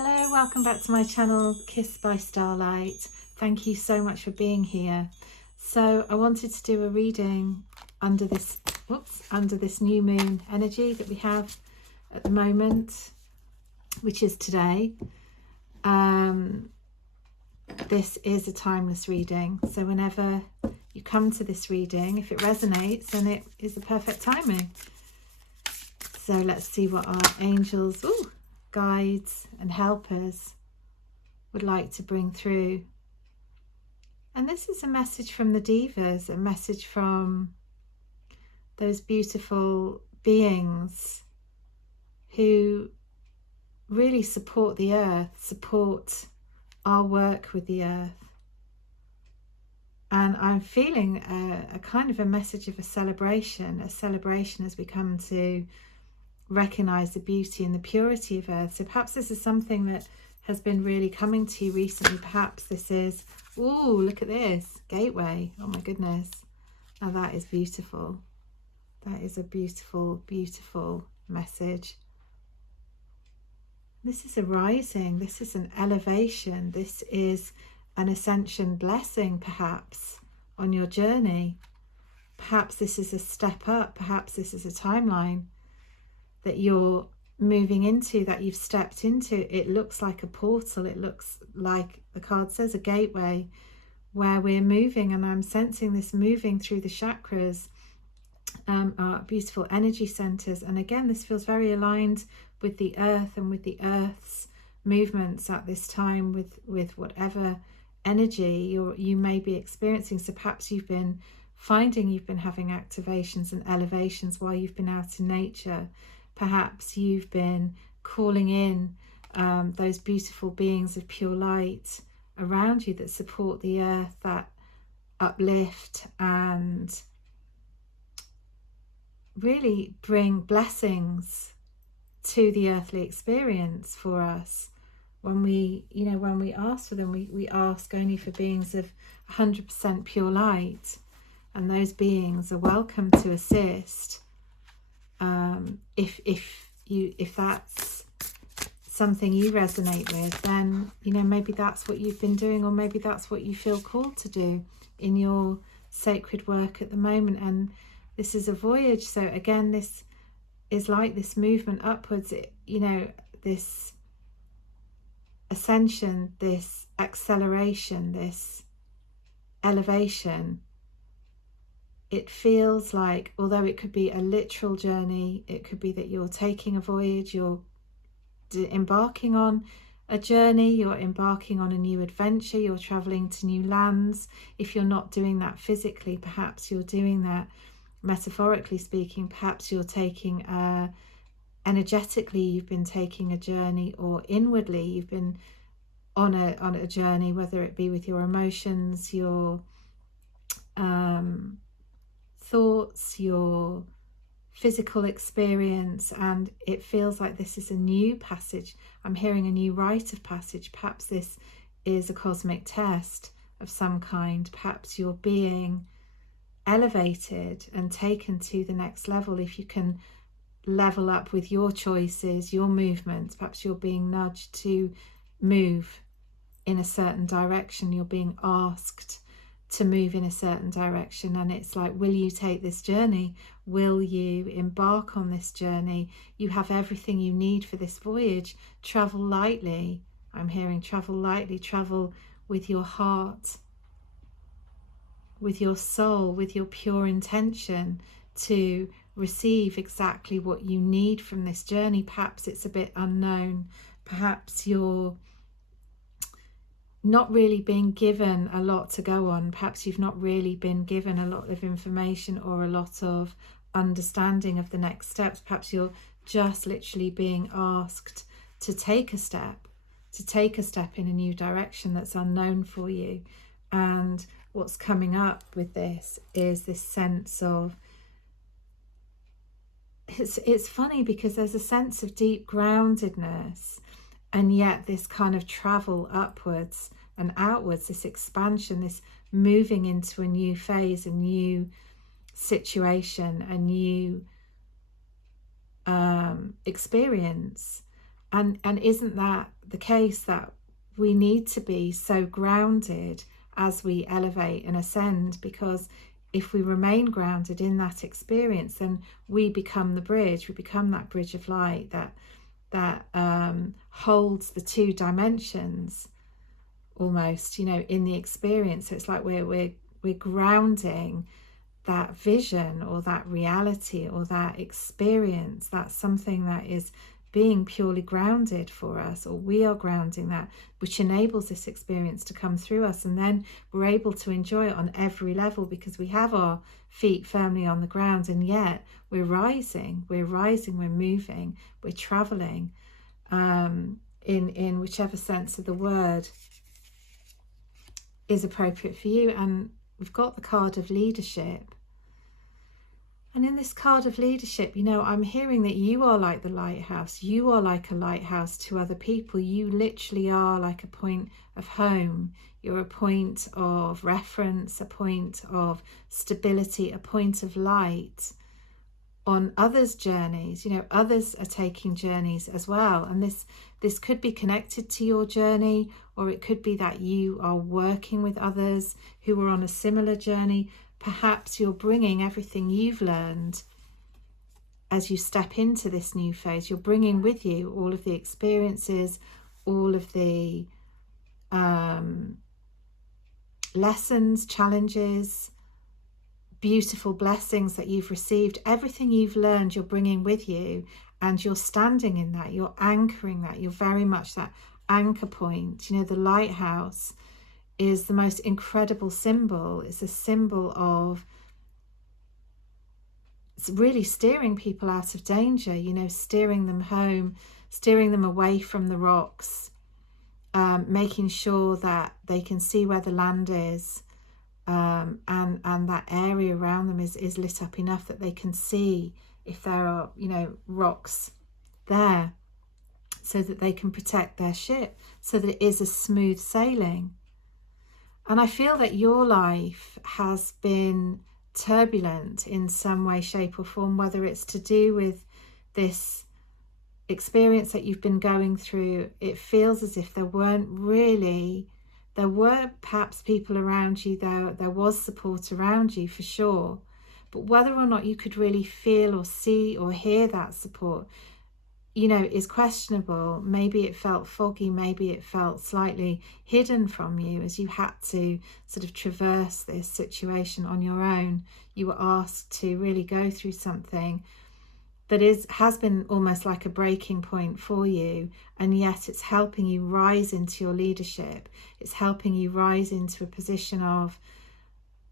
Hello, welcome back to my channel, Kissed by Starlight. Thank you so much for being here. So I wanted to do a reading under this new moon energy that we have at the moment, which is today. This is a timeless reading, so whenever you come to this reading, if it resonates, then it is the perfect timing. So let's see what our angels, guides and helpers would like to bring through. And this is a message from the divas, a message from those beautiful beings who really support the earth, support our work with the earth. And I'm feeling a kind of a message of a celebration as we come to recognize the beauty and the purity of earth. So perhaps this is something that has been really coming to you recently. Perhaps this is, look at this gateway. Oh my goodness, now that is beautiful. That is a beautiful, beautiful message. This is a rising, this is an elevation, this is an ascension blessing, perhaps on your journey. Perhaps this is a step up, perhaps this is a timeline that you're moving into, that you've stepped into. It looks like a portal, it looks like the card says a gateway where we're moving, and I'm sensing this moving through the chakras, our beautiful energy centers. And again, this feels very aligned with the earth and with the earth's movements at this time, with whatever energy you may be experiencing. So perhaps you've been finding you've been having activations and elevations while you've been out in nature. Perhaps you've been calling in those beautiful beings of pure light around you that support the earth, that uplift and really bring blessings to the earthly experience for us. When we ask for them, we ask only for beings of 100% pure light, and those beings are welcome to assist. If that's something you resonate with, then maybe that's what you've been doing, or maybe that's what you feel called to do in your sacred work at the moment. And this is a voyage, so again, this is like this movement upwards, this ascension, this acceleration, this elevation. It feels like, although it could be a literal journey, it could be that you're taking a voyage, you're embarking on a journey, you're embarking on a new adventure, you're traveling to new lands. If you're not doing that physically, perhaps you're doing that metaphorically speaking. Perhaps you're taking energetically, you've been taking a journey, or inwardly you've been on a journey, whether it be with your emotions, your thoughts, your physical experience. And it feels like this is a new passage. I'm hearing a new rite of passage. Perhaps this is a cosmic test of some kind. Perhaps you're being elevated and taken to the next level. If you can level up with your choices, your movements, perhaps you're being nudged to move in a certain direction, you're being asked to move in a certain direction, and it's like, will you take this journey? Will you embark on this journey? You have everything you need for this voyage. Travel lightly. I'm hearing travel lightly, travel with your heart, with your soul, with your pure intention to receive exactly what you need from this journey. Perhaps it's a bit unknown. Perhaps you're not really being given a lot to go on. Perhaps you've not really been given a lot of information or a lot of understanding of the next steps. Perhaps you're just literally being asked to take a step in a new direction that's unknown for you. And what's coming up with this is this sense of, it's funny because there's a sense of deep groundedness, and yet this kind of travel upwards and outwards, this expansion, this moving into a new phase, a new situation, a new experience. And isn't that the case, that we need to be so grounded as we elevate and ascend? Because if we remain grounded in that experience, then we become the bridge. We become that bridge of light that holds the two dimensions almost, in the experience. So it's like we're grounding that vision or that reality or that experience. That's something that is being purely grounded for us, or we are grounding that, which enables this experience to come through us, and then we're able to enjoy it on every level because we have our feet firmly on the ground, and yet we're rising, we're moving, we're traveling, in whichever sense of the word is appropriate for you. And we've got the card of leadership. And in this card of leadership, I'm hearing that you are like the lighthouse. You are like a lighthouse to other people. You literally are like a point of home. You're a point of reference, a point of stability, a point of light on others' journeys. Others are taking journeys as well. And this could be connected to your journey, or it could be that you are working with others who are on a similar journey. Perhaps you're bringing everything you've learned as you step into this new phase. You're bringing with you all of the experiences, all of the lessons, challenges, beautiful blessings that you've received. Everything you've learned, you're bringing with you, and you're standing in that. You're anchoring that. You're very much that anchor point. The lighthouse is the most incredible symbol. It's a symbol of really steering people out of danger, steering them home, steering them away from the rocks, making sure that they can see where the land is, and that area around them is lit up enough that they can see if there are, rocks there, so that they can protect their ship, so that it is a smooth sailing. And I feel that your life has been turbulent in some way, shape or form, whether it's to do with this experience that you've been going through. It feels as if there were perhaps people around you, there was support around you for sure, but whether or not you could really feel or see or hear that support, is questionable. Maybe it felt foggy, maybe it felt slightly hidden from you as you had to sort of traverse this situation on your own. You were asked to really go through something that has been almost like a breaking point for you, and yet it's helping you rise into your leadership. It's helping you rise into a position of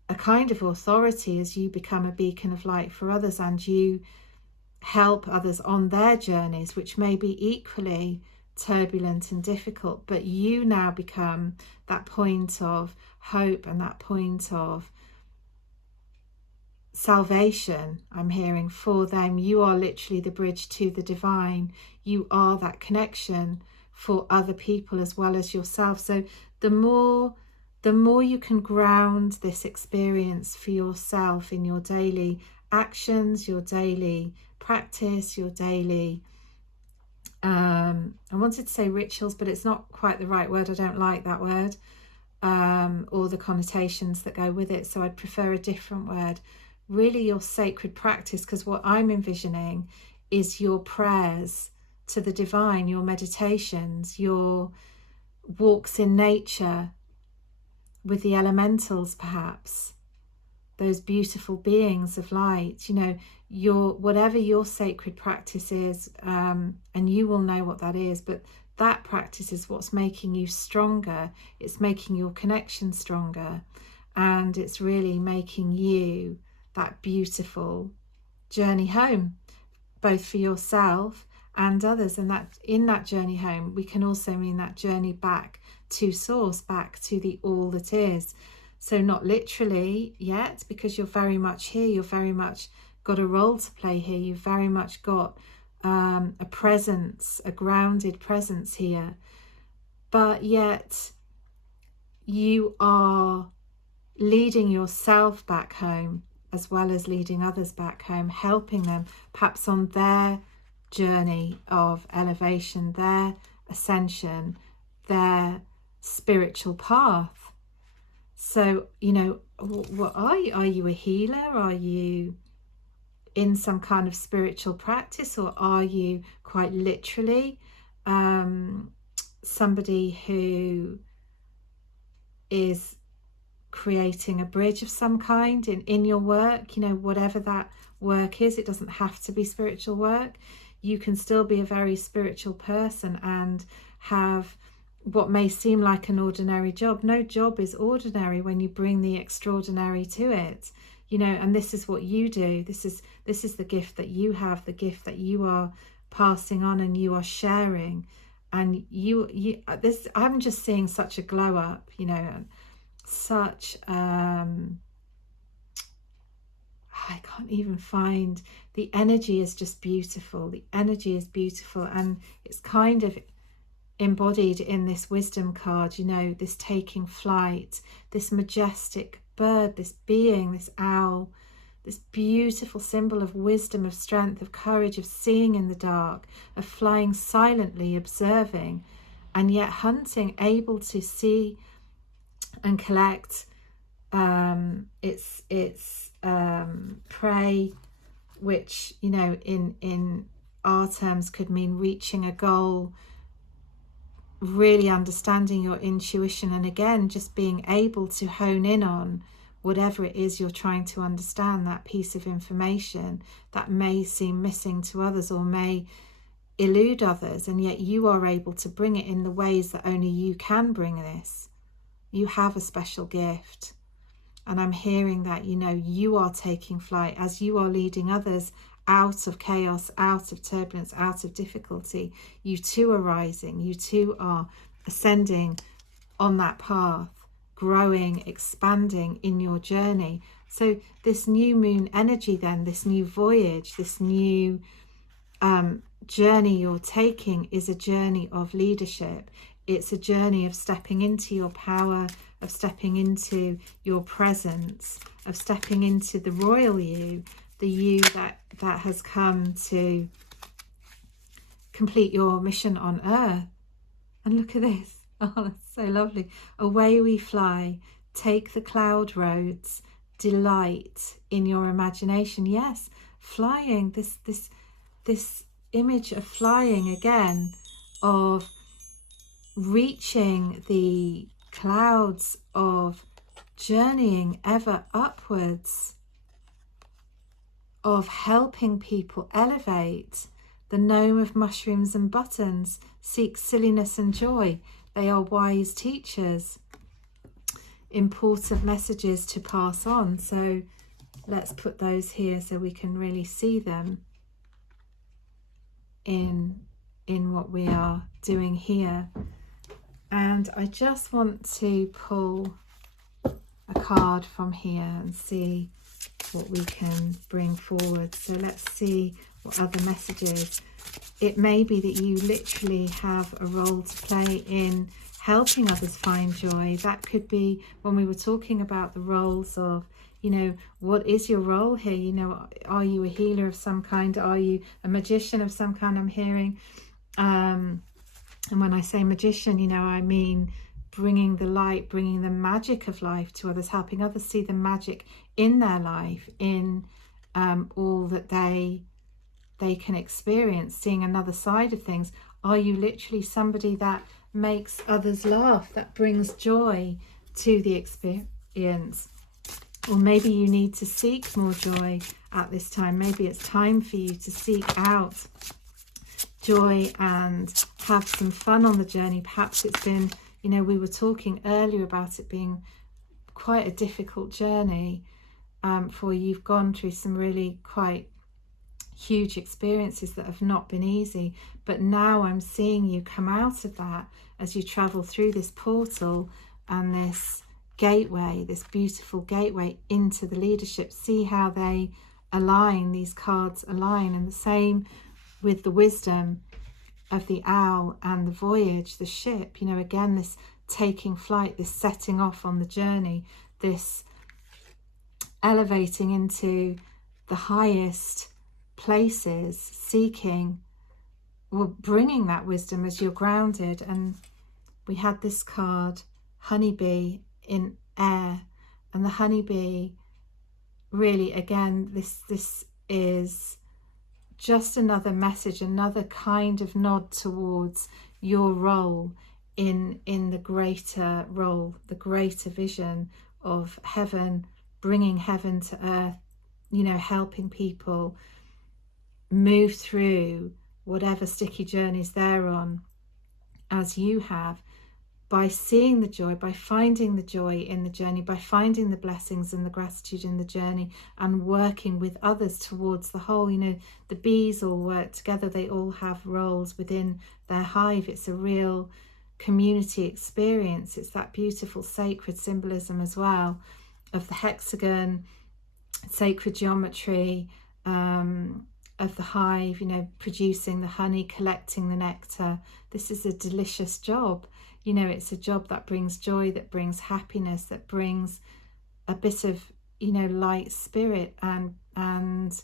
a kind of authority as you become a beacon of light for others, and you help others on their journeys, which may be equally turbulent and difficult, but you now become that point of hope and that point of salvation. I'm hearing for them. You are literally the bridge to the divine. You are that connection for other people as well as yourself. So the more you can ground this experience for yourself in your daily actions, your daily practice, your daily I wanted to say rituals, but it's not quite the right word. I don't like that word, or the connotations that go with it, so I'd prefer a different word. Really your sacred practice, because what I'm envisioning is your prayers to the divine, your meditations, your walks in nature with the elementals, perhaps those beautiful beings of light, your whatever your sacred practice is, and you will know what that is, but that practice is what's making you stronger. It's making your connection stronger, and it's really making you that beautiful journey home, both for yourself and others. And that in that journey home, we can also mean that journey back to source, back to the all that is. So not literally yet, because you're very much here, you're very much got a role to play here, you've very much got a presence, a grounded presence here, but yet you are leading yourself back home as well as leading others back home, helping them perhaps on their journey of elevation, their ascension, their spiritual path. So, you know, what are you? Are you a healer? Are you in some kind of spiritual practice, or are you quite literally somebody who is creating a bridge of some kind in your work? You know, whatever that work is, it doesn't have to be spiritual work. You can still be a very spiritual person and have what may seem like an ordinary job. No job is ordinary when you bring the extraordinary to it, you know, and this is what you do. This is the gift that you have, the gift that you are passing on and you are sharing. And you this, I'm just seeing such a glow up, you know, such I can't even find, the energy is just beautiful. The energy is beautiful, and it's kind of embodied in this wisdom card, you know, this taking flight, this majestic bird, this being, this owl, this beautiful symbol of wisdom, of strength, of courage, of seeing in the dark, of flying silently, observing, and yet hunting, able to see and collect its prey, which, you know, in our terms could mean reaching a goal, really understanding your intuition, and again just being able to hone in on whatever it is you're trying to understand, that piece of information that may seem missing to others or may elude others, and yet you are able to bring it in the ways that only you can bring this. You have a special gift, and I'm hearing that, you know, you are taking flight as you are leading others out of chaos, out of turbulence, out of difficulty. You too are rising, you too are ascending on that path, growing, expanding in your journey. So this new moon energy then, this new voyage, this new journey you're taking is a journey of leadership. It's a journey of stepping into your power, of stepping into your presence, of stepping into the royal you, the you that has come to complete your mission on earth. And look at this. Oh, that's so lovely. Away we fly, take the cloud roads, delight in your imagination. Yes, flying, this image of flying again, of reaching the clouds, of journeying ever upwards, of helping people elevate. The gnome of mushrooms and buttons seeks silliness and joy. They are wise teachers. Important messages to pass on. So let's put those here so we can really see them in what we are doing here. And I just want to pull a card from here and see what we can bring forward. So let's see what other messages. It may be that you literally have a role to play in helping others find joy. That could be when we were talking about the roles of, you know, what is your role here? You know, are you a healer of some kind? Are you a magician of some kind? I'm hearing. And when I say magician, you know, I mean bringing the light, bringing the magic of life to others, helping others see the magic in their life, in all that they can experience, seeing another side of things. Are you literally somebody that makes others laugh, that brings joy to the experience? Or maybe you need to seek more joy at this time. Maybe it's time for you to seek out joy and have some fun on the journey. Perhaps it's been, you know, we were talking earlier about it being quite a difficult journey for you. You've gone through some really quite huge experiences that have not been easy, but now I'm seeing you come out of that as you travel through this portal and this gateway, this beautiful gateway into the leadership. See how they align, these cards align, and the same with the wisdom of the owl and the voyage, the ship. You know, again, this taking flight, this setting off on the journey, this elevating into the highest places, seeking well, bringing that wisdom as you're grounded. And we had this card, honeybee in air, and the honeybee, really, again, this is just another message, another kind of nod towards your role in the greater role, the greater vision of heaven, bringing heaven to earth, you know, helping people move through whatever sticky journeys they're on, as you have, by seeing the joy, by finding the joy in the journey, by finding the blessings and the gratitude in the journey, and working with others towards the whole. You know, the bees all work together, they all have roles within their hive. It's a real community experience. It's that beautiful sacred symbolism as well of the hexagon, sacred geometry, of the hive, you know, producing the honey, collecting the nectar. This is a delicious job. You know, it's a job that brings joy, that brings happiness, that brings a bit of, you know, light spirit, and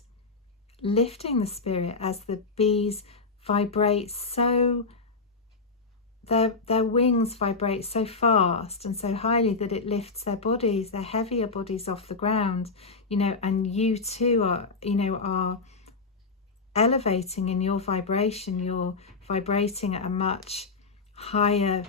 lifting the spirit as the bees vibrate so, their wings vibrate so fast and so highly that it lifts their bodies, their heavier bodies off the ground, you know, and you too are, you know, are elevating in your vibration. You're vibrating at a much higher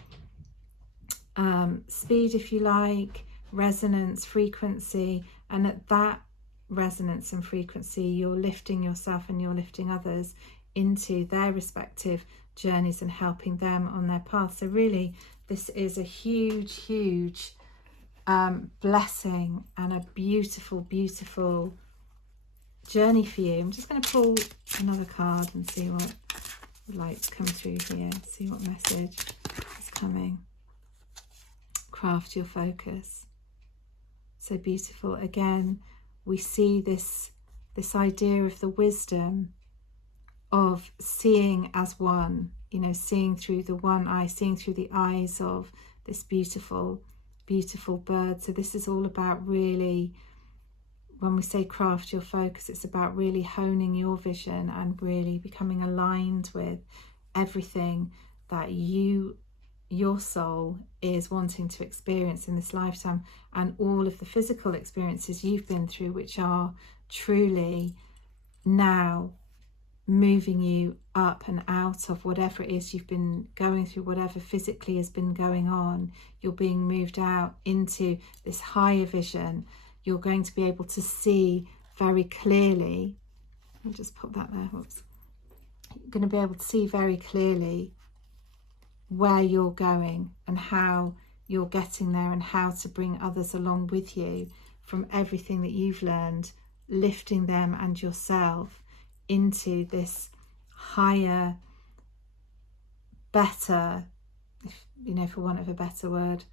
speed, if you like, resonance, frequency, and at that resonance and frequency you're lifting yourself and you're lifting others into their respective journeys and helping them on their path. So really, this is a huge blessing and a beautiful journey for you. I'm just going to pull another card and see what would like to come through here, see what message is coming. Craft your focus. So beautiful. Again, we see this idea of the wisdom of seeing as one, you know, seeing through the one eye, seeing through the eyes of this beautiful bird. So this is all about, really, when we say craft your focus, it's about really honing your vision and really becoming aligned with everything that your soul is wanting to experience in this lifetime, and all of the physical experiences you've been through, which are truly now moving you up and out of whatever it is you've been going through, whatever physically has been going on. You're being moved out into this higher vision. You're going to be able to see very clearly. I'll just put that there. Whoops. You're going to be able to see very clearly where you're going and how you're getting there, and how to bring others along with you from everything that you've learned, lifting them and yourself into this higher, better, if, you know, for want of a better word,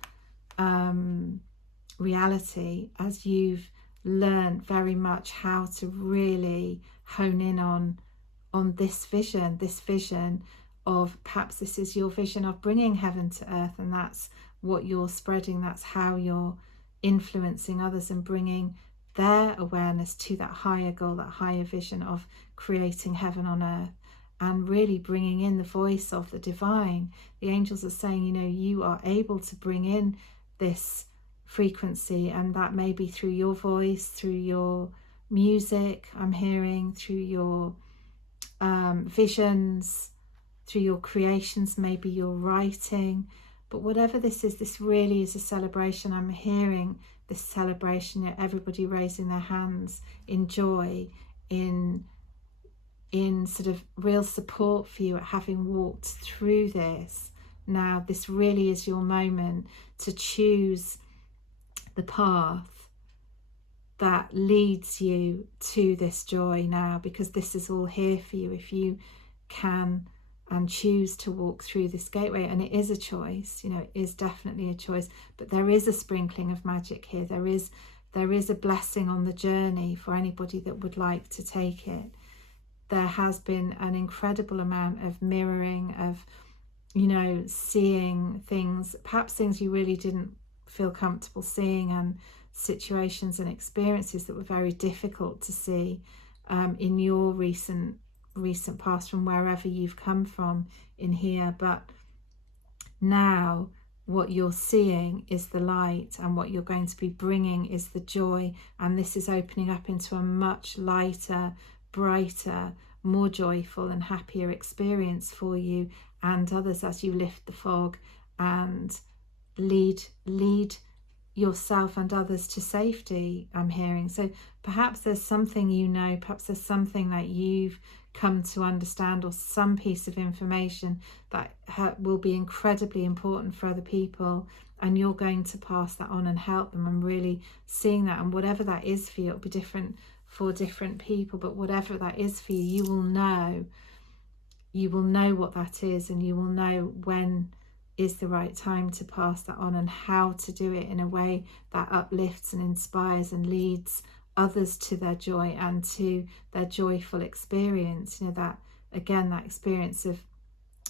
reality, as you've learned very much how to really hone in on this vision of, perhaps this is your vision of bringing heaven to earth, and that's what you're spreading. That's how you're influencing others and bringing their awareness to that higher goal, that higher vision of creating heaven on earth, and really bringing in the voice of the divine. The angels are saying, you know, you are able to bring in this frequency, and that may be through your voice, through your music, I'm hearing, through your visions, through your creations, maybe your writing. But whatever this is, this really is a celebration. I'm hearing this celebration, you know, everybody raising their hands in joy, in sort of real support for you at having walked through this. Now this really is your moment to choose the path that leads you to this joy now, because this is all here for you if you can and choose to walk through this gateway. And it is a choice, you know, it is definitely a choice, but there is a sprinkling of magic here. There is a blessing on the journey for anybody that would like to take it. There has been an incredible amount of mirroring, of, you know, seeing things, perhaps things you really didn't feel comfortable seeing, and situations and experiences that were very difficult to see in your recent recent past, from wherever you've come from in here. But now what you're seeing is the light, and what you're going to be bringing is the joy, and this is opening up into a much lighter, brighter, more joyful and happier experience for you and others as you lift the fog and lead yourself and others to safety, I'm hearing. So perhaps there's something, you know, perhaps there's something that you've come to understand, or some piece of information that will be incredibly important for other people, and you're going to pass that on and help them. I'm really seeing that, and whatever that is for you, it'll be different for different people, but whatever that is for you, you will know what that is, and you will know when is the right time to pass that on, and how to do it in a way that uplifts and inspires and leads others to their joy and to their joyful experience, you know, that again, that experience of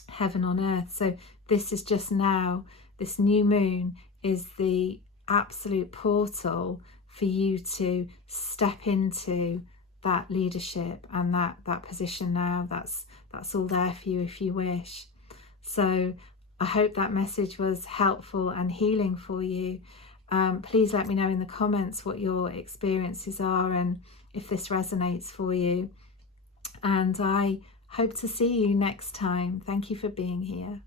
heaven on earth. So this is just now, this new moon is the absolute portal for you to step into that leadership and that position now. That's all there for you if you wish. So I hope that message was helpful and healing for you. Please let me know in the comments what your experiences are and if this resonates for you. And I hope to see you next time. Thank you for being here.